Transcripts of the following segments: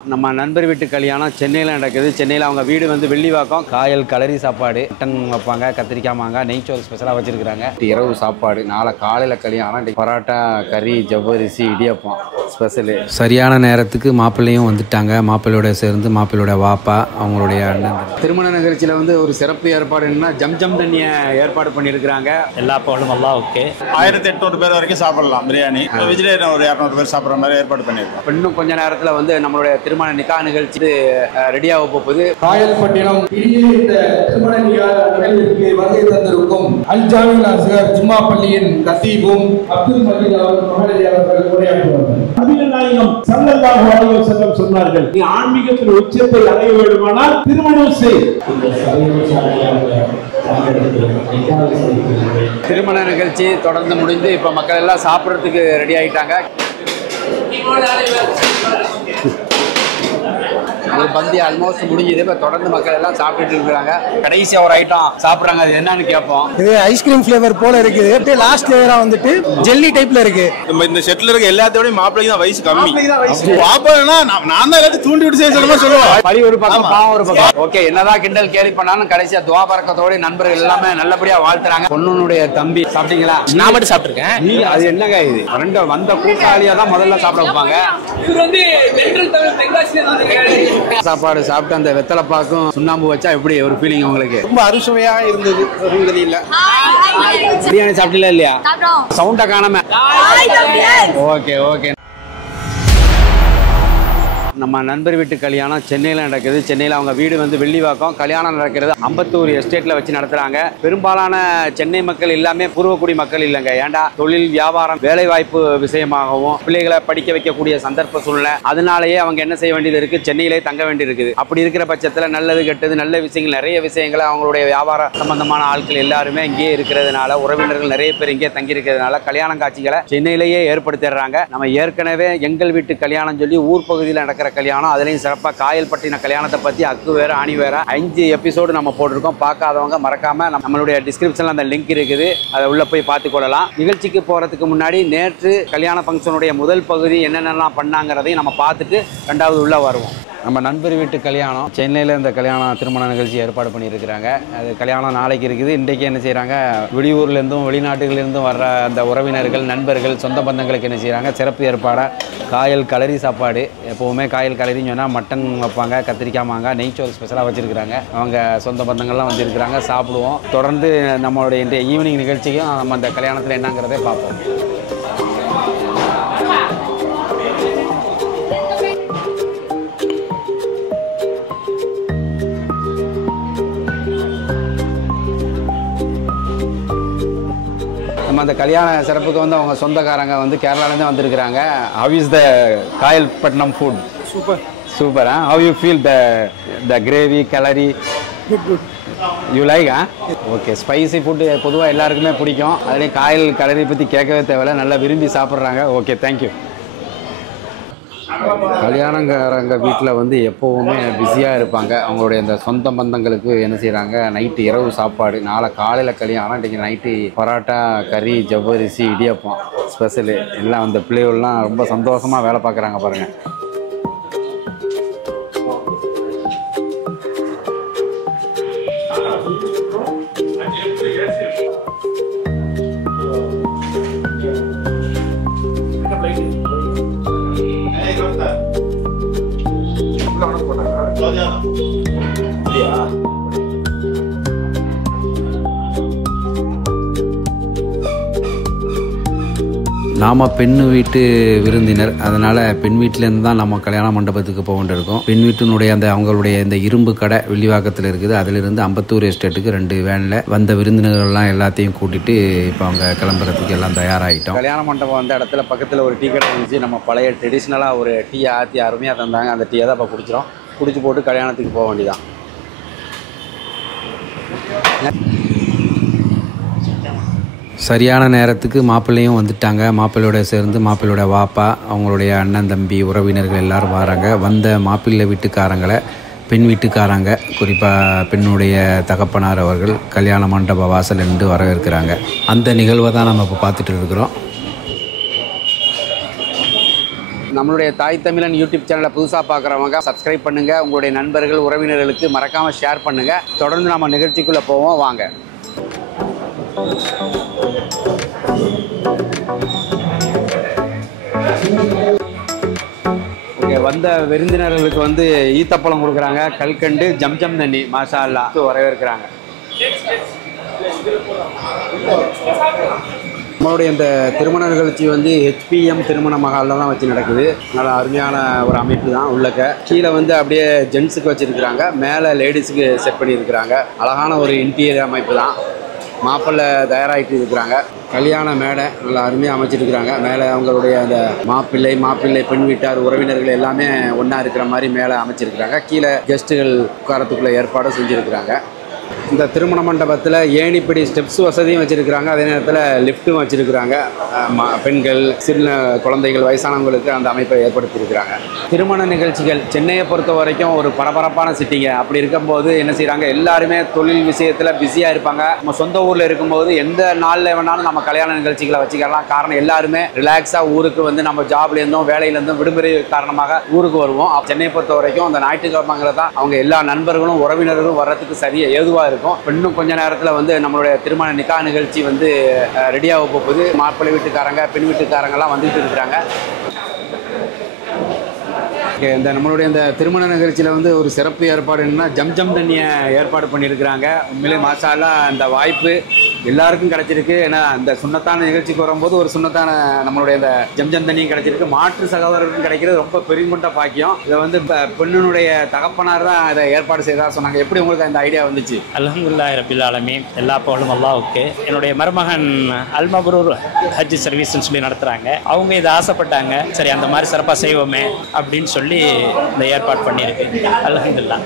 நம்ம நண்பர் வீட்டு கல்யாணம் சென்னையில் நடக்குது. சென்னையில் அவங்க வீடு வந்து வெள்ளிவாக்கம். காயல் கலரி சாப்பாடு, மட்டன் வைப்பாங்க, கத்திரிக்காய் மாங்காய், நெய்ச்சோறு ஸ்பெஷலாக வச்சுருக்காங்க. இரவு சாப்பாடு, நாளை காலையில் கல்யாணம். பரோட்டா, கறி, ஜவ்வரிசி, இடியப்பம் ஸ்பெஷலு. சரியான நேரத்துக்கு மாப்பிள்ளையும் வந்துட்டாங்க. மாப்பிள்ளையோட சேர்ந்து மாப்பிள்ளையோட வாப்பா, அவங்களுடைய அண்ணன். திருமண நிகழ்ச்சியில் வந்து ஒரு சிறப்பு ஏற்பாடு என்னன்னா ஜம் தண்ணியை ஏற்பாடு பண்ணியிருக்கிறாங்க. எல்லா பாலும் நல்லா ஓகே. 1800 பேர் வரைக்கும் சாப்பிடலாம். பிரியாணி வெஜிடேரியன் ஒரு 200 பேர் சாப்பிட்ற மாதிரி ஏற்பாடு பண்ணியிருக்கோம். இன்னும் கொஞ்ச நேரத்தில் வந்து நம்மளுடைய திருமண நிகா நிகழ்ச்சி ரெடியாக போகுது. காயல்பட்டினம் இந்த திருமண நிகழ்ச்சிக்கு வருகை தந்திருக்கும் அல்ஜாமில் அஸ்கர் ஜும்மா பள்ளியின் கத்தீபும் அப்துல் மஜீத் அவர்கள் உரையாற்றுவார்கள். நபிகள் நாயகம் ஸல்லல்லாஹு அலைஹி வஸல்லம் சொன்னார்கள், நீ ஆன்மீகத்தின் உச்சத்தை அடைய வேண்டுமானால் திருமணம் செய். திருமண நிகழ்ச்சி தொடர்ந்து முடிந்து இப்போ மக்கள் எல்லாம் சாப்பிட்றதுக்கு ரெடி ஆகிட்டாங்க. ஒரு பந்தி ஆல்மோஸ்ட் முடிஞ்சது. இப்போ தொடர்ந்து மக்கள் எல்லாம் சாப்பிட்டுட்டு இருக்கிறாங்க. கடைசியாக ஒரு ஐட்டம் சாப்பிட்றாங்க. அது என்னன்னு கேட்போம். இது ஐஸ்கிரீம் ஃபிளேவர் போல இருக்குது. லாஸ்ட் லேயரா வந்துட்டு ஜெல்லி டைப்ல இருக்கு. நம்ம இந்த செட்ல இருக்க எல்லாத்தோட மாப்பிள்ளைக்கு தான் வயசு கம்மி. பாப்பனா நான் தான் எல்லாத்தையும் தூண்டி விட்டு செய்ய சொல்லுவேன். பழி ஒரு பக்கம், பாவம் ஒரு பக்கம். ஓகே, என்னதான் கிண்டல் கேலி பண்ணாலும் கடைசியா துவா பறக்கத்தோட நண்பர்கள் எல்லாமே நல்லபடியா வாழ்த்துறாங்க. பொண்ணுடைய தம்பி சாப்பிட்டீங்களா? நான் மட்டும் சாப்பிட்டுருக்கேன். நீ அது என்னங்க இது? ரெண்டு வந்த கூட்டாளியா தான் முதல்ல சாப்பிட வைப்பாங்க. சாப்பாடு சாப்பிட்டு அந்த வெத்தலைப்பாக்கும் சுண்ணாம்பு வச்சா எப்படி ஒரு ஃபீலிங் உங்களுக்கு? ரொம்ப அறுசுவையா இருந்தது. தெரியல பிரியாணி சாப்பிட்டீங்களா இல்லையா? சவுண்டா காணாம. Okay okay. நம்ம நண்பர் வீட்டு கல்யாணம் சென்னையில் நடக்குது. சென்னையில் அவங்க வீடு வந்து வெள்ளிவாக்கம். கல்யாணம் நடக்கிறது அம்பத்தூர் எஸ்டேட்டில் வச்சு நடத்துகிறாங்க. பெரும்பாலான சென்னை மக்கள் எல்லாமே பூர்வக்குடி மக்கள் இல்லைங்க. ஏண்டா தொழில், வியாபாரம், வேலைவாய்ப்பு விஷயமாகவும் பிள்ளைகளை படிக்க வைக்கக்கூடிய சந்தர்ப்ப சூழ்நிலை. அதனாலேயே அவங்க என்ன செய்ய வேண்டியது இருக்குது, சென்னையிலே தங்க வேண்டியது இருக்குது. அப்படி இருக்கிற பட்சத்தில் நல்லது கெட்டது நல்ல விஷயங்கள் நிறைய விஷயங்களை அவங்களுடைய வியாபார சம்பந்தமான ஆட்கள் எல்லாருமே இங்கேயே இருக்கிறதுனால, உறவினர்கள் நிறைய பேர் இங்கே தங்கி இருக்கிறதுனால கல்யாண காட்சிகளை சென்னையிலேயே ஏற்படுத்திடுறாங்க. நம்ம ஏற்கனவே எங்கள் வீட்டு கல்யாணம் சொல்லி ஊர் பகுதியில் நடக்கிற கல்யாணம், அதுலயும் சிறப்பா காயல்பட்டின கல்யாணத்தை பத்தி அக்கு வேற ஆணி வேற 5 எபிசோடு நம்ம போட்டிருக்கோம். பார்க்காதவங்க மறக்காம நம்மளுடைய டிஸ்கிரிப்ஷன்ல அந்த லிங்க் இருக்குது, அதை உள்ள போய் பார்த்து கொள்ளலாம். நிகழ்ச்சிக்கு போறதுக்கு முன்னாடி நேற்று கல்யாண ஃபங்க்ஷனுடைய முதல் பகுதி என்னென்னலாம் பண்ணாங்கிறதையும் நம்ம பார்த்துட்டு ரெண்டாவது உள்ள வருவோம். நம்ம நண்பர் வீட்டு கல்யாணம் சென்னையில் இந்த கல்யாணம் திருமண நிகழ்ச்சி ஏற்பாடு பண்ணியிருக்கிறாங்க. அது கல்யாணம் நாளைக்கு இருக்குது. இன்றைக்கு என்ன செய்கிறாங்க, வெளியூர்லேருந்தும் வெளிநாட்டுகளிலிருந்தும் வர்ற அந்த உறவினர்கள், நண்பர்கள், சொந்த பந்தங்களுக்கு என்ன செய்கிறாங்க, சிறப்பு ஏற்பாடாக காயல் கலரி சாப்பாடு. எப்போவுமே காயல் கலரின்னு சொன்னால் மட்டன் வைப்பாங்க, கத்திரிக்காய் மாங்காய், நெய்ச்சோறு ஸ்பெஷலாக வச்சுருக்கிறாங்க. அவங்க சொந்த பந்தங்கள்லாம் வந்துருக்கிறாங்க. சாப்பிடுவோம். தொடர்ந்து நம்மளுடைய இன்றைய ஈவினிங் நிகழ்ச்சிக்கும் நம்ம அந்த கல்யாணத்தில் என்னங்கிறதே பார்ப்போம். நம்ம அந்த கல்யாண சிறப்புக்கு வந்து அவங்க சொந்தக்காரங்க வந்து கேரளாலேருந்து வந்திருக்கிறாங்க. How is the Kayalpattinam food? Super. How you feel the gravy, calorie? You like? Okay. Spicy food பொதுவாக எல்லாருக்குமே பிடிக்கும். அதுலேயும் காயல் கலரி பற்றி கேட்கவே தேவையில்லை, நல்லா விரும்பி சாப்பிட்றாங்க. Okay, thank you. கல்யாணங்காரங்க வீட்டில் வந்து எப்போவுமே பிஸியாக இருப்பாங்க. அவங்களுடைய இந்த சொந்த பந்தங்களுக்கு என்ன செய்கிறாங்க, நைட்டு இரவு சாப்பாடு, நாளை காலையில் கல்யாணம். இன்றைக்கி நைட்டு பரோட்டா, கறி, ஜவ்வரிசி, இடியப்பம் ஸ்பெஷலு. எல்லாம் அந்த பிள்ளைகள்லாம் ரொம்ப சந்தோஷமாக வேலை பார்க்குறாங்க பாருங்கள். நாம் பெண் வீட்டு விருந்தினர், அதனால் பெண் வீட்டிலேருந்து தான் நம்ம கல்யாண மண்டபத்துக்கு போக வேண்டியிருக்கோம். பெண் வீட்டினுடைய அந்த அவங்களுடைய இந்த இரும்பு கடை வெள்ளிவாக்கத்தில் இருக்குது. அதிலிருந்து அம்பத்தூர் எஸ்டேட்டுக்கு 2 வேனில் வந்த விருந்தினர்கள்லாம் எல்லாத்தையும் கூட்டிகிட்டு இப்போ அவங்க கிளம்புறதுக்கு எல்லாம் தயாராகிட்டோம். கல்யாண மண்டபம் வந்த இடத்துல பக்கத்தில் ஒரு டீ கடை இருந்துச்சு. நம்ம பழைய ட்ரெடிஷ்னலாக ஒரு டீ ஆற்றி அருமையாக தந்தாங்க. அந்த டீயை தான் இப்போ குடிச்சிடும். குடிச்சு போட்டு கல்யாணத்துக்கு போக வேண்டியதான். சரியான நேரத்துக்கு மாப்பிள்ளையும் வந்துட்டாங்க. மாப்பிள்ளையோட சேர்ந்து மாப்பிள்ளையோட வாப்பா, அவங்களுடைய அண்ணன், தம்பி, உறவினர்கள் எல்லோரும் வராங்க. வந்த மாப்பிள்ளை வீட்டுக்காரங்களை பெண் வீட்டுக்காரங்க, குறிப்பாக பெண்ணுடைய தகப்பனார் அவர்கள் கல்யாண மண்டப வாசல் என்று வரவேற்கிறாங்க. அந்த நிகழ்வை தான் நம்ம இப்போ பார்த்துட்டு இருக்கிறோம். நம்மளுடைய தாய் தமிழன் யூடியூப் சேனலை புதுசாக பார்க்குறவங்க சப்ஸ்கிரைப் பண்ணுங்கள். உங்களுடைய நண்பர்கள் உறவினர்களுக்கு மறக்காமல் ஷேர் பண்ணுங்கள். தொடர்ந்து நம்ம நிகழ்ச்சிக்குள்ளே போவோம் வாங்க. வந்த விருந்தினர்களுக்கு வந்து ஈத்தப்பழம் கொடுக்குறாங்க, கல்கண்டு, ஜம்ஜம் தண்ணி, மாஷா அல்லாஹ் வரவேற்கிறாங்க. நம்மளுடைய இந்த திருமண நிகழ்ச்சி வந்து HPM திருமண மகாலில் தான் வச்சு நடக்குது. நல்லா அருமையான ஒரு அமைப்பு தான். உள்ளக்க கீழே வந்து அப்படியே ஜென்ஸுக்கு வச்சுருக்கிறாங்க, மேலே லேடிஸுக்கு செட் பண்ணியிருக்கிறாங்க. அழகான ஒரு இன்டீரியர் அமைப்பு தான். மாப்பிள்ளை தயாராகிட்டு இருக்கிறாங்க. கல்யாண மேடை நல்லா அருமையாக அமைச்சிருக்கிறாங்க. மேலே அவங்களுடைய அந்த மாப்பிள்ளை பெண் வீட்டார் உறவினர்கள் எல்லாமே ஒன்றா இருக்கிற மாதிரி மேலே அமைச்சிருக்கிறாங்க. கீழே கெஸ்ட்டுகள் உட்காரத்துக்குள்ளே ஏற்பாடும் செஞ்சுருக்கிறாங்க. இந்த திருமண மண்டபத்தில் ஏணிப்படி ஸ்டெப்ஸ் வசதியும் வச்சுருக்கிறாங்க. அதே நேரத்தில் லிஃப்ட்டும் வச்சுருக்கிறாங்க. பெண்கள், சின்ன குழந்தைகள், வயசானவங்களுக்கு அந்த அமைப்பை ஏற்படுத்தியிருக்கிறாங்க. திருமண நிகழ்ச்சிகள் சென்னையை பொறுத்த வரைக்கும் ஒரு பரபரப்பான சிட்டிங்க. அப்படி இருக்கும்போது என்ன செய்கிறாங்க, எல்லாருமே தொழில் விஷயத்தில் பிஸியாக இருப்பாங்க. நம்ம சொந்த ஊரில் இருக்கும்போது எந்த நாளில் வேணாலும் நம்ம கல்யாண நிகழ்ச்சிகளை வச்சுக்கலாம். காரணம் எல்லாருமே ரிலாக்ஸாக ஊருக்கு வந்து நம்ம ஜாப்லேருந்தும் வேலையிலேருந்தும் விடுமுறை காரணமாக ஊருக்கு வருவோம். சென்னையை பொறுத்த வரைக்கும் அந்த ஞாயிற்றுக்கிழமைகளை தான் அவங்க எல்லா நண்பர்களும் உறவினர்களும் வர்றதுக்கு சரியாக ஏதுவாக இருக்கும். இன்னும் கொஞ்ச நேரத்தில் வந்து நம்மளுடைய திருமண நிக்கா நிகழ்ச்சி வந்து ரெடியாக போகுது. மாப்பிள்ளை வீட்டுக்காரங்க, பெண் வீட்டுக்காரங்கெல்லாம் வந்துட்டு இருக்கிறாங்க. இந்த நம்மளுடைய இந்த திருமண நிகழ்ச்சியில் வந்து ஒரு சிறப்பு ஏற்பாடு என்னன்னா, ஜம்ஜம் தண்ணியை ஏற்பாடு பண்ணியிருக்கிறாங்க. உண்மையிலே மாஷா அல்லாஹ் அந்த வாய்ப்பு எல்லாருக்கும் கிடைச்சிருக்கு. ஏன்னா இந்த சுண்ணத்தான நிகழ்ச்சிக்கு வரும்போது ஒரு சுண்ணத்தான நம்மளுடைய இந்த ஜம்ஜம் தண்ணியும் கிடைச்சிருக்கு. மாற்று சகோதரருக்கும் கிடைக்கிறது ரொம்ப பெருங்கொண்ட பாக்கியம். இதை வந்து பெண்ணினுடைய தகப்பனார் தான் இதை ஏற்பாடு செய்தா சொன்னாங்க. எப்படி உங்களுக்கு அந்த ஐடியா வந்துச்சு? அல்ஹம்துலில்லாஹி ரப்பில் ஆலமீன், எல்லா புகழும் அல்லாஹ்வுக்கு. என்னுடைய மருமகன் அல் மப்ரூர் ஹஜ் சர்வீஸ்ன்னு சொல்லி நடத்துகிறாங்க. அவங்க இதை ஆசைப்பட்டாங்க, சரி அந்த மாதிரி சிறப்பாக செய்வோமே அப்படின்னு சொல்லி இந்த ஏற்பாடு பண்ணியிருக்கு. அல்ஹம்துலில்லாஹ்.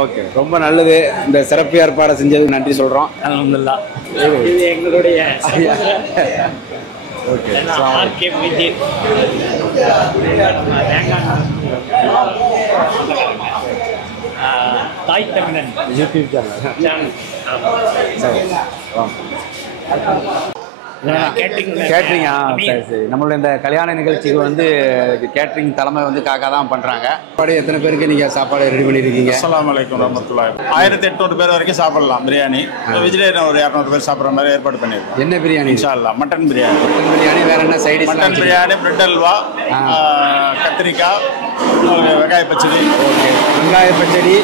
ஓகே, ரொம்ப நல்லது. இந்த சிறப்பு ஏற்பாடை செஞ்சது நன்றி சொல்கிறோம். அல்ஹம்துலில்லாஹ். இது எங்களுடைய தாய் தமிழன் யூடியூப் சேனல். கேட்ரிங்கா? சரி சரி. நம்மளுடைய இந்த கல்யாண நிகழ்ச்சிக்கு வந்து கேட்ரிங் தலைமை வந்து காக்கா தான் பண்ணுறாங்க. சாப்பாடு எத்தனை பேருக்கு நீங்கள் சாப்பாடு ரெடி பண்ணியிருக்கீங்க? அஸ்ஸலாமு அலைக்கும் வரஹ்மத்துல்லாஹி. 1800 பேர் வரைக்கும் சாப்பிடலாம். பிரியாணி வெஜிடேரியன் ஒரு 200 பேர் சாப்பிட்ற மாதிரி ஏற்பாடு பண்ணியிருக்கோம். என்ன பிரியாணி? இன்ஷா அல்லாஹ் மட்டன் பிரியாணி. மட்டன் பிரியாணி வேற என்ன side dish? Mutton biryani, bread halwa, கத்திரிக்காய், வெங்காய பச்சடி. ஓகே, வெங்காய பச்சடி,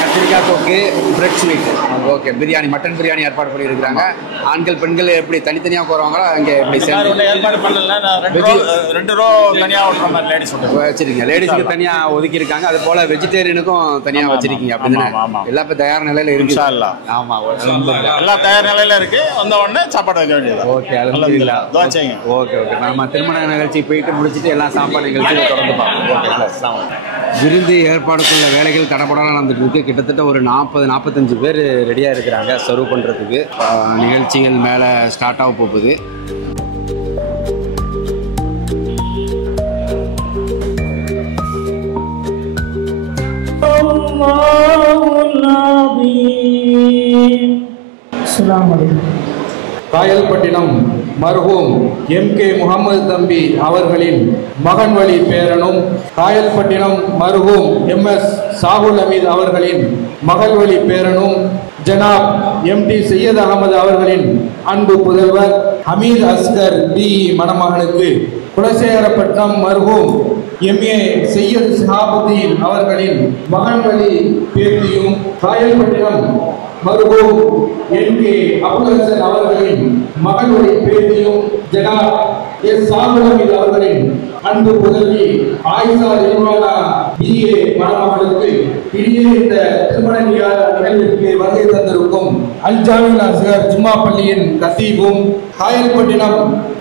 கத்திரிக்காய் தொக்கு, bread sweet. Okay, biryani, mutton biryani ஏற்பாடு பண்ணியிருக்கிறாங்க. ஆண்கள் பெண்கள் எப்படி தனித்தனியாக போகிறவங்களா இங்கே எப்படி சேர்ந்து ஏற்பாடு பண்ணல? 2 ரோ தனியாக ஓட்டுற மாதிரி லேடிஸ் வச்சிருக்கீங்க. லேடிஸ்க்கு தனியாக ஒதுக்கி இருக்காங்க. அது போல வெஜிடேரியனுக்கும் தனியாக வச்சிருக்கீங்க. அப்படின்னு எல்லா இப்போ தயார் நிலையில் இருக்கு. ஆமாம், எல்லாம் தயார் நிலையில் இருக்கு. வந்த உடனே சாப்பாடு வைக்க வேண்டியது. ஓகே, அல்ஹம்துலில்லாஹ். Okay okay. நம்ம திருமண நிகழ்ச்சி போயிட்டு முடிச்சுட்டு எல்லாம் சாப்பாடு நிகழ்ச்சியை தொடர்ந்து பார்ப்போம். ஓகே. விருந்து ஏற்பாடுக்குள்ள வேலைகள் தடப்படாமல் நடந்துட்டு இருக்கு. கிட்டத்தட்ட ஒரு 40-45 பேர் ரெடியாக இருக்கிறாங்க சர்வ் பண்ணுறதுக்கு. நிகழ்ச்சிகள் மேலே ஸ்டார்ட் ஆக போகுது. காயல்பட்டினம் மர்ஹூம் MK முகமது தம்பி அவர்களின் மகன் வழி பேரனும், காயல்பட்டினம் மர்ஹூம் MS சாகுல் அமீத் அவர்களின் மகள் வழி பேரனும், ஜனாப் MT சையத் அகமது அவர்களின் அன்பு புதல்வர் ஹமீத் அஸ்கர் BE மணமகனுக்கு குலசேகரப்பட்டினம் மர்ஹூம் MA சையத் ஷஹாபுத்தீன் அவர்களின் மகன் வழி பேத்தியும், காயல்பட்டினம் மர்ஹூம் NK அபுல் ஹசன் அவர்களின் மகன் வழி பேத்தியும், ஜனாப் S சாகுல் அமீத் அவர்களின் அன்பு புதல்வி ஆயிஷா ரில்வானா BA மணமகனுக்கு இனிய இந்த திருமண நிகழ்விற்கு வருகை தந்திருக்கும் அல் ஜாமில் அஸ்கர் ஜும்மா பள்ளியின் கத்தீபும், காயல்பட்டினம்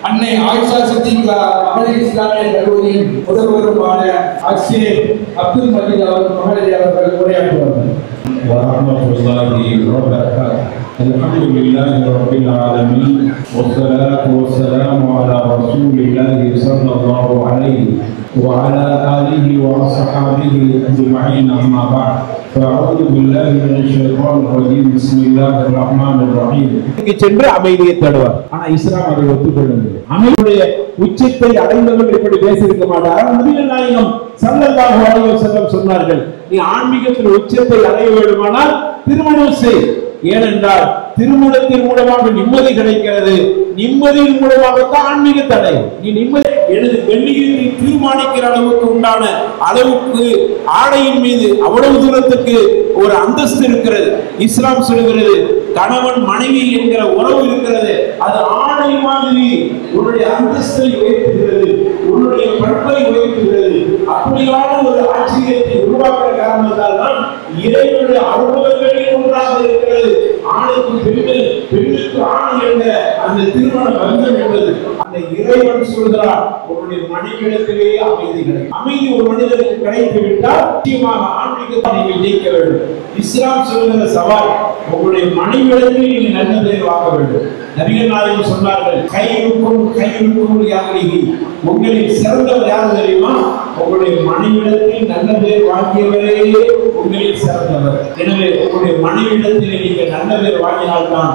அன்னை ஆயிஷா சித்திகா மகளிர் இஸ்லாமிய கல்லூரியின் முதல்வருமான அஷேக் அப்துல் மஜீத் அவர்கள் உரையாற்றுவார்கள். வரஹ்மத்துல்லாஹி வபரகாத்துஹு. அல்ஹம்துலில்லாஹி ரப்பில் ஆலமீன். வஸ்ஸலாத்து வஸ்ஸலாமு அலா ரசூலில்லாஹி ஸல்லல்லாஹு அலைஹி وعلى آله وصحبه أجمعين أما بعد فأعوذ بالله من الشيطان الرجيم بسم الله الرحمن الرحيم சென்று அமைதியை தருவார். ஆனா இஸ்லாம் அதை ஒத்துக்கொள்ளவில்லை. அமைதியுடைய உச்சத்தை அடைந்தவர்கள் இப்படி பேசியிருக்க மாட்டார். நபிகள் நாயகம் ஸல்லல்லாஹு அலைஹி வஸல்லம் சொன்னார்கள், நீ ஆன்மீகத்தில் உச்சத்தை அடைய வேண்டுமானால் திருமணம் செய். ஏனென்றால் திருமணத்தின் மூலமாக நிம்மதி கிடைக்கிறது. நிம்மதியின் மூலமாகத்தான் ஆன்மீகத்தை அடையும். நீ நிம்மதி எனது வெள்ளியை தீர்மானிக்கிற அளவுக்கு உண்டான அளவுக்கு ஆடையின் மீது அவ்வளவு தூரத்துக்கு ஒரு அந்தஸ்து இருக்கிறது. இஸ்லாம் சொல்கிறது, கணவன் மனைவி என்கிற உறவு இருக்கிறது, அது ஆடை மாதிரி உன்னுடைய அந்தஸ்தை உயர்த்துகிறது, உன்னுடைய பண்பை உயர்த்துகிறது. அப்படியான ஒரு ஆச்சரியத்தை உருவாக்குற காரணத்தால் தான் இறைவனுடைய அனுபவங்களில் ஒன்றாக இருக்கிறது ஆணுக்கு பெண்ணு, பெண்ணுக்கு ஆண் என்ற அந்த திருமண பந்தம் என்பது. அந்த இறைவன் சொல்கிறார், உன்னுடைய மனைவிடத்திலேயே அமைதி கிடைக்கும். அமைதி ஒரு மனிதனுக்கு கிடைத்து விட்டால் நிச்சயமாக ஆன்மீகத்தை நீங்கள் ஜெயிக்க வேண்டும். இஸ்லாம் சொல்கிற சவால், உங்களுடைய மனைவிடத்தில் நீங்கள் நல்ல பேர் வாங்க வேண்டும். நபிகள் நாயகம் சொன்னார்கள், கையிருக்கும் யாரிகி, உங்களில் சிறந்தவர் யார் தெரியுமா? உங்களுடைய மனைவிடத்தில் நல்ல பேர் வாங்கியவரே உங்களில் சிறந்தவர். எனவே உங்களுடைய மனைவிடத்தில் நீங்கள் நல்ல பேர் வாங்கினால்தான்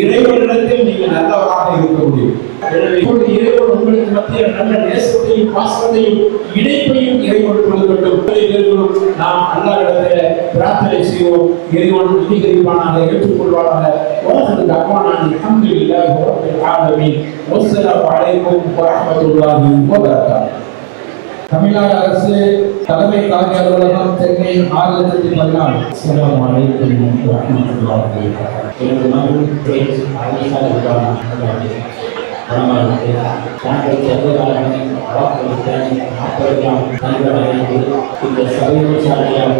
இறைவனிடத்தில் நீங்கள் நல்லவராக இருக்க முடியும். எனவே இறைவன் உங்களுக்கு மத்தியில் நல்ல நேசத்தையும் பாசத்தையும் இணைப்பையும் இறைவன் கொடுக்கட்டும். நாம் அல்லாஹ்விடத்தில் பிரார்த்தனை செய்வோம், இறைவன் அங்கீகரிப்பானாக, ஏற்றுக்கொள்வானாக. அல்ஹம்துலில்லாஹி ரப்பில் ஆலமீன். வஸ்ஸலாமு அலைக்கும் வரஹ்மத்துல்லாஹி வபரகாத்துஹு. தமிழ்நாடு அரசு தலைமை காவல் அலுவலகம் சென்னை 6,14. அஸ்ஸலாமு அலைக்கும் வரஹ்மத்துல்லாஹி வபரகாத்துஹு. எனது மகள் ஆயிஷா இந்த சபையோசாரியாக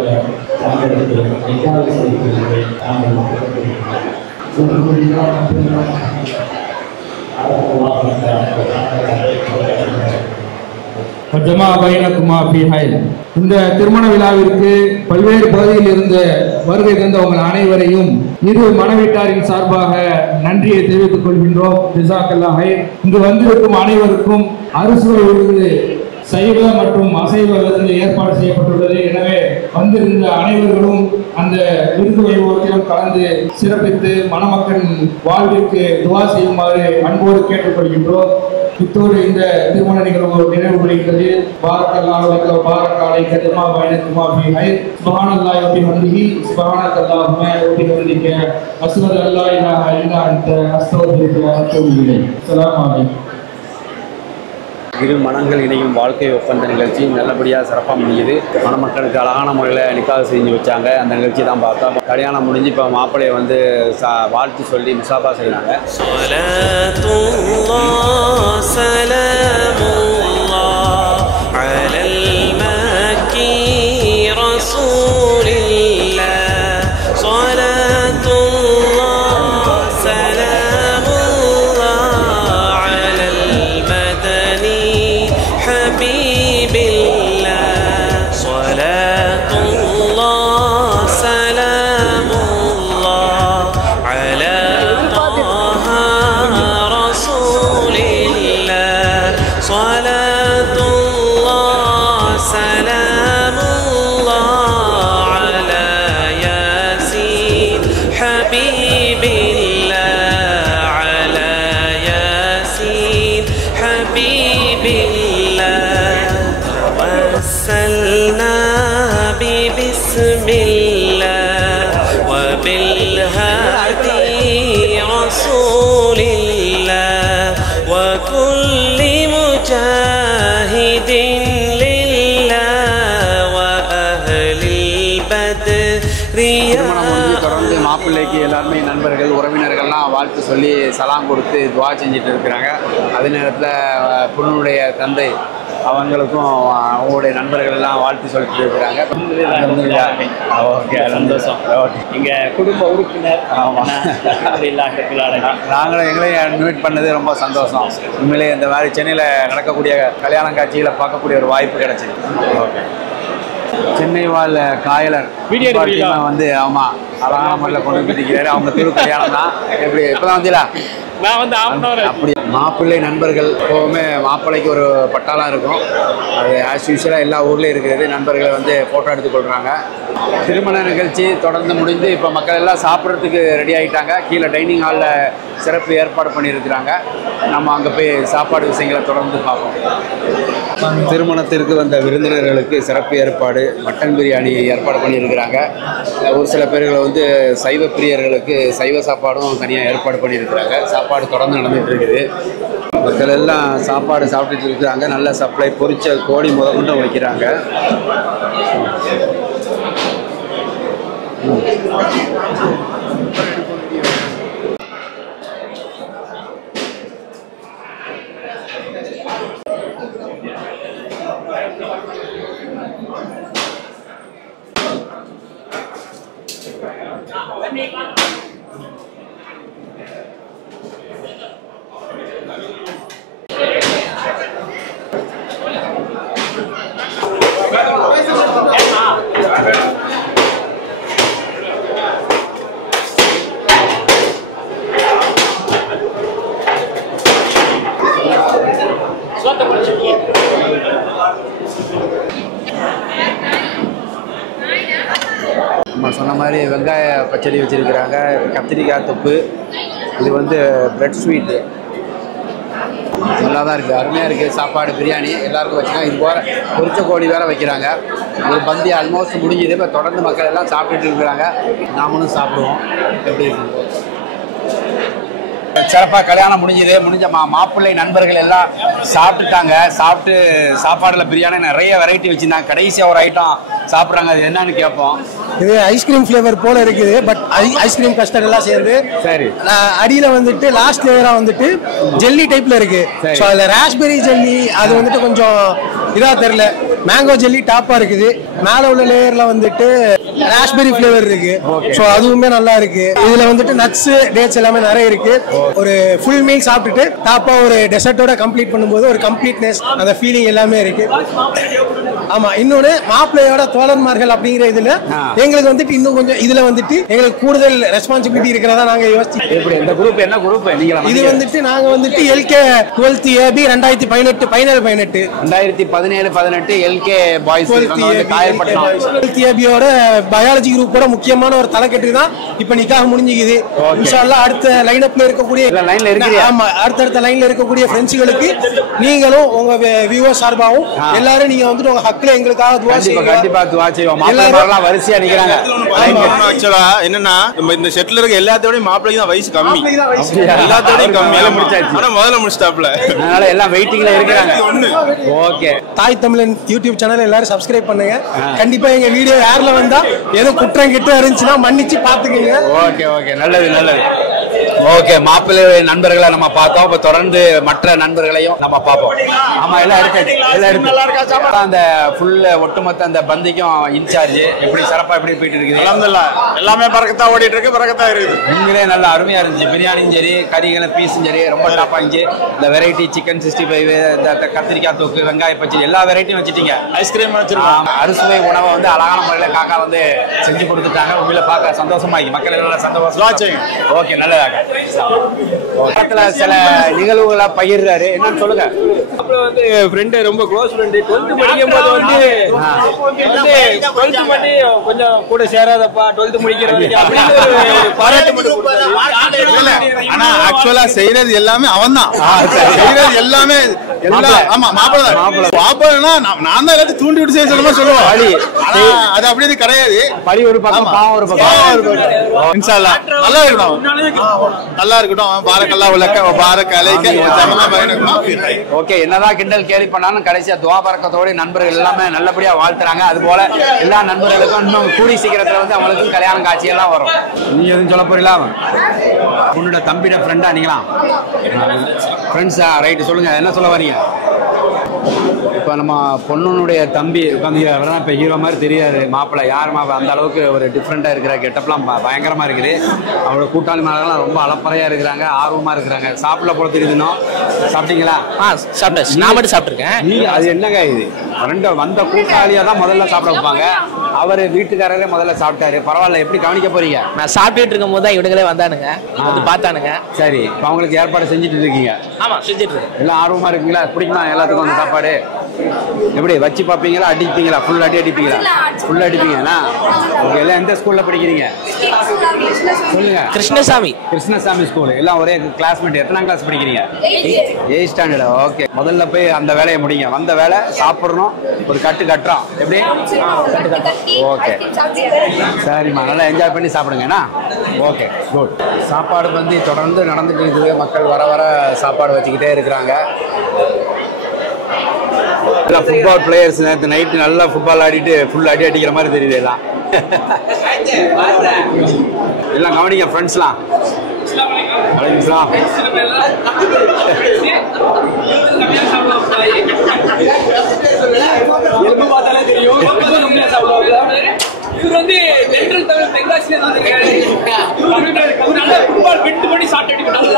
தாங்களுக்கு நிக்கால் செய்திருக்கிறேன். இந்த திருமண விழாவிற்கு பல்வேறு பகுதியில் இருந்து வருகை தந்த உங்கள் அனைவரையும் இரு மணவீட்டாரின் சார்பாக நன்றியை தெரிவித்துக் கொள்கின்றோம். ஜஸாக்கல்லாஹ் ஹைர். இங்கு வந்திருக்கும் அனைவருக்கும் அறுசுவை விருந்து, சைவ மற்றும் அசைவ விருந்து ஏற்பாடு செய்யப்பட்டுள்ளது. எனவே வந்திருந்த அனைவர்களும் அந்த விருந்து வைபவத்திலும் கலந்து சிறப்பித்து மணமக்களின் வாழ்விற்கு துவா செய்யுமாறு அன்போடு கேட்டுக்கொள்கின்றோம். இத்தோடு இந்த திருமண நிகழ்வு நிறைவுபடுகிறது. பாரக்கல்லாஹு லக பாரக அலைக ஜமா பைனகுமா ஃபீ ஹைர். சுப்ஹானல்லாஹி வ பிஹம்திஹி சுப்ஹானக்கல்லாஹும்ம வ பிஹம்திக அஷ்ஹது அல்லா இலாஹ இல்லா அன்த அஸ்தக்ஃபிருக வ அத்தூபு இலைக். அஸ்ஸலாமு அலைக்கும். இரு மனங்கள் இணையும் வாழ்க்கை ஒப்பந்த நிகழ்ச்சி நல்லபடியாக சிறப்பாக முடியுது. மணமக்களுக்கு அழகான முறையில் நிக்காக செஞ்சு வச்சாங்க. அந்த நிகழ்ச்சி தான் பார்த்தோம். கல்யாணம் முடிஞ்சு இப்போ மாப்பிள்ளையை வந்து வாழ்த்து சொல்லி முசாபா செய்கிறாங்க. தொடர்ந்து மாப்பிள்ளைக்கு எல்லாருமே நண்பர்கள் உறவினர்கள்லாம் வாழ்த்து சொல்லி சலாம் கொடுத்து துவா செஞ்சுட்டு இருக்கிறாங்க. அதே நேரத்தில் பொண்ணுடைய தந்தை அவங்களுக்கும் அவங்களுடைய நண்பர்கள் எல்லாம் வாழ்த்து சொல்லிட்டு இருக்கிறாங்க. ஓகே, சந்தோஷம். எங்கள் குடும்ப உறுப்பினர் நாங்களும் எங்களையும் இன்வைட் பண்ணது ரொம்ப சந்தோஷம். உண்மையிலே இந்த மாதிரி சென்னையில் நடக்கக்கூடிய கல்யாண காட்சிகளை பார்க்கக்கூடிய ஒரு வாய்ப்பு கிடைச்சிது. ஓகே, சென்னை வாழ் காயலர் வந்து ஆமாம் அழகாமல்ல கொண்டு போயிருக்கிறாரு. அவங்க திரு கல்யாணம் தான். எப்படி இப்போதான் வந்தீங்களா? நான் வந்து அப்படி மாப்பிள்ளை நண்பர்கள் எப்போவுமே மாப்பிள்ளைக்கு ஒரு பட்டாளம் இருக்கும். அது ஆஸ் யூஷுவலாக எல்லா ஊர்லேயும் இருக்கிறது. நண்பர்களை வந்து ஃபோட்டோ எடுத்துக்கொள்கிறாங்க. திருமண நிகழ்ச்சி தொடர்ந்து முடிந்து இப்போ மக்கள் எல்லாம் சாப்பிட்றதுக்கு ரெடி ஆகிட்டாங்க. கீழே டைனிங் ஹாலில் சிறப்பு ஏற்பாடு பண்ணியிருக்கிறாங்க. நம்ம அங்கே போய் சாப்பாடு விஷயங்களை தொடர்ந்து பார்ப்போம். திருமணத்திற்கு வந்த விருந்தினர்களுக்கு சிறப்பு ஏற்பாடு மட்டன் பிரியாணி ஏற்பாடு பண்ணியிருக்கிறாங்க. ஒரு சில பேர்கள் வந்து சைவ பிரியர்களுக்கு சைவ சாப்பாடும் தனியாக ஏற்பாடு பண்ணியிருக்கிறாங்க. சாப்பாடு தொடர்ந்து நடந்துகிட்டு இருக்குது. மக்கள் எல்லாம் சாப்பாடு சாப்பிட்டுட்டு இருக்கிறாங்க. நல்ல சப்ளை பொரிச்ச கோழி முதற்கொண்டு வைக்கிறாங்க. நம்ம சொன்ன மாதிரி வெங்காய பச்சடி வச்சுருக்கிறாங்க. கத்திரிக்காய் தொப்பு. இது வந்து பிரெட் ஸ்வீட்டு. நல்லா தான் இருக்குது. அருமையாக இருக்குது. சாப்பாடு பிரியாணி எல்லாருக்கும் வச்சுருக்காங்க. இது போல் பொரிச்ச கோழி வேறு வைக்கிறாங்க. ஒரு பந்தி ஆல்மோஸ்ட் முடிஞ்சுது. இப்போ தொடர்ந்து மக்கள் எல்லாம் சாப்பிட்டுட்டு இருக்கிறாங்க. நாமளும் சாப்பிடுவோம். எப்படி இருக்குது சிறப்பாக கல்யாணம் முடிஞ்ச மாப்பிள்ளை நண்பர்கள் எல்லாம் சாப்பிட்டுட்டாங்க. சாப்பிட்டு சாப்பாடில் பிரியாணி நிறைய வெரைட்டி வச்சுருந்தாங்க. கடைசியாக ஒரு ஐட்டம் சாப்பிட்றாங்க. அது என்னன்னு கேட்போம். இது ஐஸ்கிரீம் ஃப்ளேவர் போல இருக்குது. பட் ஐஸ்கிரீம் கஸ்டர்ட் எல்லாம் சேர்ந்து சரி அடியில் வந்துட்டு லாஸ்ட் லேயராக வந்துட்டு ஜெல்லி டைப்பில் இருக்கு. ஸோ அதில் ராஸ்பெரி ஜெல்லி அது வந்துட்டு கொஞ்சம் இதாக தெரில. மேங்கோ ஜெல்லி டாப்பாக இருக்குது. மேலே உள்ள லேயரில் வந்துட்டு ராஸ்பெரி ஃப்ளேவர் இருக்கு. ஸோ அதுவுமே நல்லா இருக்கு. இதில் வந்துட்டு நட்ஸ் டேட்ஸ் எல்லாமே நிறைய இருக்கு. ஒரு ஃபுல் மீல் சாப்பிட்டுட்டு டாப்பாக ஒரு டெசர்ட்டோட கம்ப்ளீட் பண்ணும்போது ஒரு கம்ப்ளீட்னஸ் அந்த ஃபீலிங் எல்லாமே இருக்கு. ஆமா, இன்னொன்று மாப்பிள்ளையோட தோழன்மார்கள் அப்படிங்கிற இதுல எங்களுக்கு வந்துட்டு இன்னும் கொஞ்சம் இதுல வந்துட்டு எங்களுக்கு கூடுதல் ரெஸ்பான்சிபிலிட்டி இருக்கிறதா நாங்க யோசிச்சு. இந்த குரூப் என்ன குரூப் இது வந்துட்டு நாங்க வந்துட்டு எல்கே 12th AB 2018 ஃபைனல் 2017 எல்கே பாய்ஸ் 12th ABயோட பயாலஜி குரூப்போட முக்கியமான ஒரு தலைக்கட்டு தான் இப்ப நிக்காக முடிஞ்சுக்குது. இன்ஷா அல்லாஹ் அடுத்த லைனப்ல இருக்கக்கூடிய அடுத்த லைன்ல இருக்கக்கூடிய ஃப்ரெண்ட்ஸ்களுக்கு நீங்களும் உங்க வியூவர்ஸ் சார்பாகவும் எல்லாரும் நீங்க வந்துட்டு உங்க ஹக்ல எங்களுக்காக துஆ செய்யுங்க. கண்டிப்பா துஆ செய்வோம். மாப்பிள்ளைலாம் வரிசையா நிக்கறாங்க. ஆக்சுவலா என்னன்னா நம்ம இந்த செட்ல இருக்க எல்லாத்தோட மாப்பிள்ளைக்கு தான் வயசு கம்மி. எல்லாத்தோட கம்மி முடிச்சாச்சு. ஆனா முதல்ல முடிச்சிட்டாப்ல. அதனால எல்லாம் வெயிட்டிங்ல இருக்காங்க. ஓகே. தாய் தமிழன் யூடியூப் சேனல் எல்லாரும் சப்ஸ்கிரைப் பண்ணுங்க. கண்டிப்பா எங்க வீடியோ யார்ல வந்தா ஏதோ குற்றம் கிட்ட இருந்துச்சுன்னா மன்னிச்சு பாத்துக்கங்க. ஓகே ஓகே நல்லது நல்லது. ஓகே, மாப்பிள்ளை நண்பர்களை நம்ம பார்த்தோம். இப்ப தொடர்ந்து மற்ற நண்பர்களையும் நம்ம பார்ப்போம். ஆமா, எல்லாம் எடுத்து அந்த ஃபுல் ஒட்டுமொத்த அந்த பந்திக்கும் இன்சார்ஜ் எப்படி சிறப்பா எப்படி போயிட்டு இருக்குது? அல்ஹம்துலில்லாஹ் எல்லாமே பரக்கத்தா ஓடிட்டு இருக்கு. பரக்கத்தா இருக்குது. உண்மையிலே நல்லா அருமையா இருந்துச்சு. பிரியாணியும் சரி, கறிகளை பீஸும் சரி ரொம்ப டாப்பா இருந்துச்சு. இந்த வெரைட்டி சிக்கன் 65, இந்த கத்திரிக்காய் தொக்கு, வெங்காய பச்சடி எல்லா வெரைட்டியும் வச்சுட்டீங்க. ஐஸ்கிரீம் வச்சிருக்கோம். அறுசுவை உணவை வந்து அழகான முறையில் காக்கா வந்து செஞ்சு கொடுத்துட்டாங்க. உண்மையில பார்க்க சந்தோஷமா இருக்கு. மக்கள் எல்லாம் சந்தோஷம். ஓகே, நல்லதாக. சில நிகழ்வுகளை பகிர்றாரு. என்னன்னு சொல்லுங்க. அப்புறம் வந்து ஃப்ரெண்டு ரொம்ப க்ளோஸ் ஃப்ரெண்டு 12th படிக்கும் போது வந்து 12th பண்ணி கொஞ்சம் கூட சேராதப்பா 12th முடிக்கிற வரைக்கும் அப்படின்னு ஒரு பாராட்டு மட்டும் கொடுத்தாரு. ஆனா ஆக்சுவலா செய்யறது எல்லாமே அவன்தான். செய்யறது எல்லாமே ஆமா மாப்பிள்ளை நான் தான் எல்லாத்தையும் தூண்டி விட்டு செய்ய சொல்லுமா சொல்லுவோம். அது அப்படி கிடையாது. பழி ஒரு பக்கம், பாவம் ஒரு பக்கம். இன்ஷா அல்லாஹ் நல்லா இருக்கட்டும், நல்லா இருக்கட்டும். பாரக்கல்லாஹு லக்க வ பாரக அலைக வ ஜமஅ பைனகுமா ஃபீ கைர். ஓகே, என்னதான் கிண்டல் கேலி பண்ணாலும் கடைசியா துஆ பரக்கத்தோட நண்பர்கள் எல்லாமே நல்லபடியா வாழ்த்துறாங்க. அது போல எல்லா நண்பர்களுக்கும் இன்னும் கூடி சீக்கிரத்துல வந்து அவங்களுக்கும் கல்யாணம் காட்சி எல்லாம் வரும். நீ எதுவும் சொல்ல போறீங்களா? உன்னோட தம்பியோட ஃப்ரெண்டா நீங்களா? ஃப்ரெண்ட்ஸா? ரைட், சொல்லுங்க, என்ன சொல்ல வரீங்க? இப்போ நம்ம பொண்ணுனுடைய தம்பி உட்காந்து அவரெல்லாம் இப்போ ஹீரோ மாதிரி தெரியாது. மாப்பிள்ளை யார் மாப்பிள்ளை அந்த அளவுக்கு ஒரு டிஃப்ரெண்ட்டாக இருக்கிற கெட்டப்லாம் பயங்கரமாக இருக்குது. அவரோட கூட்டாளி மேலாம் ரொம்ப அலப்பறையாக இருக்கிறாங்க, ஆர்வமாக இருக்கிறாங்க. சாப்பிட போல தெரியுதுனோ சாப்பிட்டீங்களா? சாப்பிட்டாச்சு. நான் மட்டும் சாப்பிட்ருக்கேன். அது என்னங்க இது? ரெண்டு வந்த கூட்டாளியாக தான் முதல்ல சாப்பிட வைப்பாங்க. அவர் வீட்டுக்காரரே முதல்ல சாப்பிட்டாரு. பரவாயில்ல, எப்படி கவனிக்க போறீங்க? நான் சாப்பிட்டுட்டு இருக்கும் போது தான் இவனுங்களே வந்தானுங்க, வந்து பார்த்தானுங்க. சரி, இப்போ அவங்களுக்கு ஏற்பாடு செஞ்சுட்டு இருக்கீங்க? ஆமாம், செஞ்சுட்டு இருக்கேன். எல்லாம் ஆர்வமாக இருக்குங்களா? பிடிக்குமா எல்லாத்துக்கும் அந்த சாப்பாடு? எப்படி வச்சு பார்ப்பீங்களா, அடிப்பீங்களா? ஃபுல் அடிப்பீங்களா? ஃபுல் அடிப்பீங்களா? ஓகே. எல்லாம் எந்த ஸ்கூலில் படிக்கிறீங்க சொல்லுங்க? கிருஷ்ணசாமி ஸ்கூல். எல்லாம் ஒரே கிளாஸ்மேட். எத்தனாம் கிளாஸ் படிக்கிறீங்க? 8th standard. ஓகே. முதல்ல போய் அந்த வேலையை முடிங்க. வந்த வேலை சாப்பிட்றோம், ஒரு கட்டு கட்டுறோம். எப்படி கட்டு கட்டுறோம்? ஓகே, சரிம்மா. நல்லா என்ஜாய் பண்ணி சாப்பிடுங்கண்ணா. Okay, good. சாப்பாடு வந்து தொடர்ந்து நடந்துட்டு இருக்குது. மக்கள் வர வர சாப்பாடு வச்சுக்கிட்டே இருக்கிறாங்க. எல்லாம் ஃபுட்பால் பிளேயர்ஸ். நேற்று நைட்டு நல்லா ஃபுட்பால் ஆடிட்டு ஃபுல் அடிக்கிற மாதிரி தெரியுது. எல்லாம் எல்லாம் கவனிங்க ஃப்ரெண்ட்ஸ்லாம். வலைக்கம் இவர் வந்து ஜெனரல் தமிழ் தென்காசியில தான் ஃபுட்பால் விட்டு பண்ணி ஷாட் அடிக்கிறாங்க.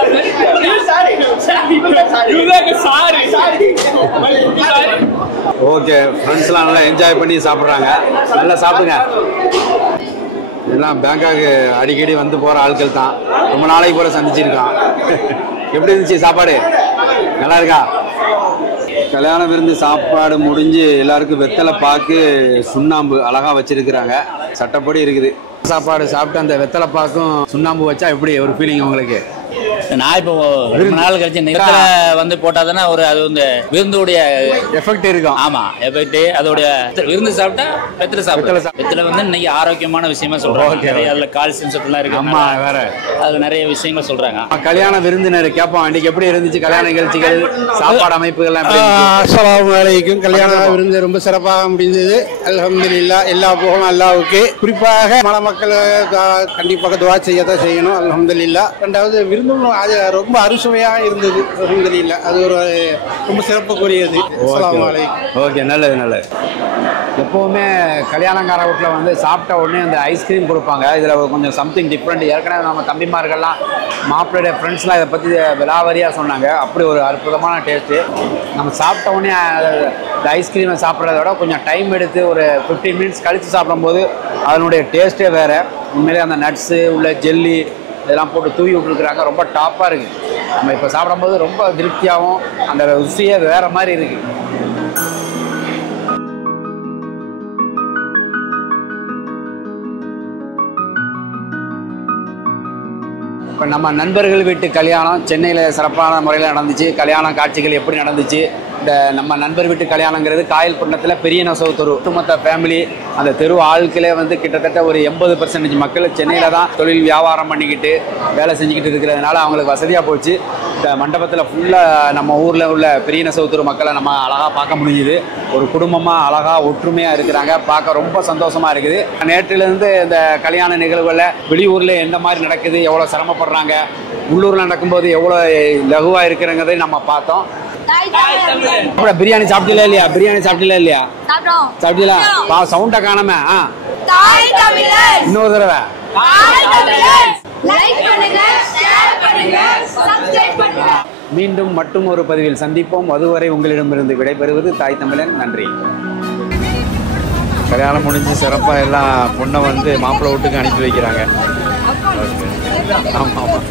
ஓகே, ஃப்ரெண்ட்ஸ்லாம் நல்லா என்ஜாய் பண்ணி சாப்பிட்றாங்க. நல்லா சாப்பிடுங்க. எல்லாம் பேங்காக்கு அடிக்கடி வந்து போகிற ஆட்கள் தான். ரொம்ப நாளைக்கு போல சந்திச்சிருக்கான். எப்படி இருந்துச்சு சாப்பாடு? நல்லா இருக்கா? கல்யாண விருந்து சாப்பாடு முடிஞ்சு எல்லாருக்கும் வெத்தலை பாக்கு சுண்ணாம்பு அழகா வச்சிருக்கிறாங்க. சட்டப்படி இருக்குது. சாப்பாடு சாப்பிட்டு அந்த வெத்தலை பாக்கும் சுண்ணாம்பு வச்சா எப்படி ஒரு ஃபீலிங் உங்களுக்கு? நான் இப்போ ரொம்ப நாள் கழிச்சு நிலத்துல வந்து போட்டாதானே ஒரு அது வந்து விருந்துடைய எஃபெக்ட் இருக்கும். ஆமா, எஃபெக்ட். அதோடைய விருந்து சாப்பிட்டா வெத்தலை வந்து இன்னைக்கு ஆரோக்கியமான விஷயமா சொல்றாங்க. அதுல கால்சியம் சத்துலாம் இருக்கு. ஆமா, வேற அதுல நிறைய விஷயங்கள் சொல்றாங்க. கல்யாண விருந்தினர் கேட்போம், அன்னைக்கு எப்படி இருந்துச்சு கல்யாண நிகழ்ச்சிகள், சாப்பாடு அமைப்புகள்லாம்? அஸ்ஸலாமு அலைக்கும். கல்யாண விருந்து ரொம்ப சிறப்பாக முடிந்தது. அல்ஹம்துலில்லாஹ். எல்லா புகழும் அல்லாஹ்வுக்கு. குறிப்பாக மணமக்கள் கண்டிப்பாக துஆ செய்யத்தான் செய்யணும். அல்ஹம்துலில்லாஹ். ரெண்டாவது விருந்தும் அது ரொம்ப அறுசுவையாக இருந்தது. அல்ஹம்துலில்லாஹ். அது ஒரு ரொம்ப சிறப்புக்குரியது. அஸ்ஸலாமு அலைக்கும். ஓகே, நல்லது நல்லது. எப்போவுமே கல்யாணங்கார வீட்டில் வந்து சாப்பிட்ட உடனே அந்த ஐஸ்கிரீம் கொடுப்பாங்க. இதில் கொஞ்சம் சம்திங் டிஃப்ரெண்ட். ஏற்கனவே நம்ம தம்பிமார்கள்லாம் மாப்பிள்ளைய ஃப்ரெண்ட்ஸ்லாம் இதை பற்றி விலாவரியாக சொன்னாங்க. அப்படி ஒரு அற்புதமான டேஸ்ட்டு. நம்ம சாப்பிட்ட உடனே இந்த ஐஸ்கிரீமை சாப்பிட்றத விட கொஞ்சம் டைம் எடுத்து ஒரு 15 மினிட்ஸ் கழித்து சாப்பிடும்போது அதனுடைய டேஸ்ட்டே வேறு. உண்மையிலே அந்த நட்ஸு உள்ள ஜெல்லி இதெல்லாம் போட்டு தூவி விட்டுருக்குறாங்க. ரொம்ப டாப்பாக இருக்குது. நம்ம இப்போ சாப்பிடும்போது ரொம்ப திருப்தியாகவும் அந்த ருசியே வேறு மாதிரி இருக்குது. இப்போ நம்ம நண்பர்கள் வீட்டு கல்யாணம் சென்னையில் சிறப்பான முறையில் நடந்துச்சு. கல்யாண காட்சிகள் எப்படி நடந்துச்சு? இந்த நம்ம நண்பர் வீட்டு கல்யாணங்கிறது காயல்பட்டினத்தில் பெரிய நெசவு தெரு. ஒட்டுமொத்த ஃபேமிலி அந்த தெரு ஆட்களே வந்து கிட்டத்தட்ட ஒரு 80% மக்கள் சென்னையில் தான் தொழில் வியாபாரம் பண்ணிக்கிட்டு வேலை செஞ்சுக்கிட்டு இருக்கிறதுனால அவங்களுக்கு வசதியாக போச்சு. இந்த மண்டபத்தில் ஃபுல்லாக நம்ம ஊரில் உள்ள பெரிய நெசவு தெரு மக்களை நம்ம அழகாக பார்க்க முடிஞ்சுது. ஒரு குடும்பமாக அழகாக ஒற்றுமையாக இருக்கிறாங்க. பார்க்க ரொம்ப சந்தோஷமாக இருக்குது. நேற்றிலிருந்து இந்த கல்யாண நிகழ்வுகளில் வெளியூரில் எந்த மாதிரி நடக்குது, எவ்வளோ சிரமப்படுறாங்க, உள்ளூரில் நடக்கும்போது எவ்வளோ லகுவாக இருக்கிறங்கிறதை நம்ம பார்த்தோம். பிரியாணி சாப்பிட்டீங்களா இல்லையா? பிரியாணி சாப்பிட்டீங்களா இல்லையா? சாப்பிட்டீங்களா? சவுண்டை காணாம. இன்னொரு தடவை மீண்டும் மற்றும் ஒரு பதிவில் சந்திப்போம். அதுவரை உங்களிடமிருந்து விடைபெறுவது தாய் தமிழன். நன்றி. கல்யாணம் முடிஞ்சு சிறப்பாக எல்லாம் பொண்ணை வந்து மாப்பிள்ளை வீட்டுக்கு அனுப்பி வைக்கிறாங்க. ஆமாம் ஆமாம்.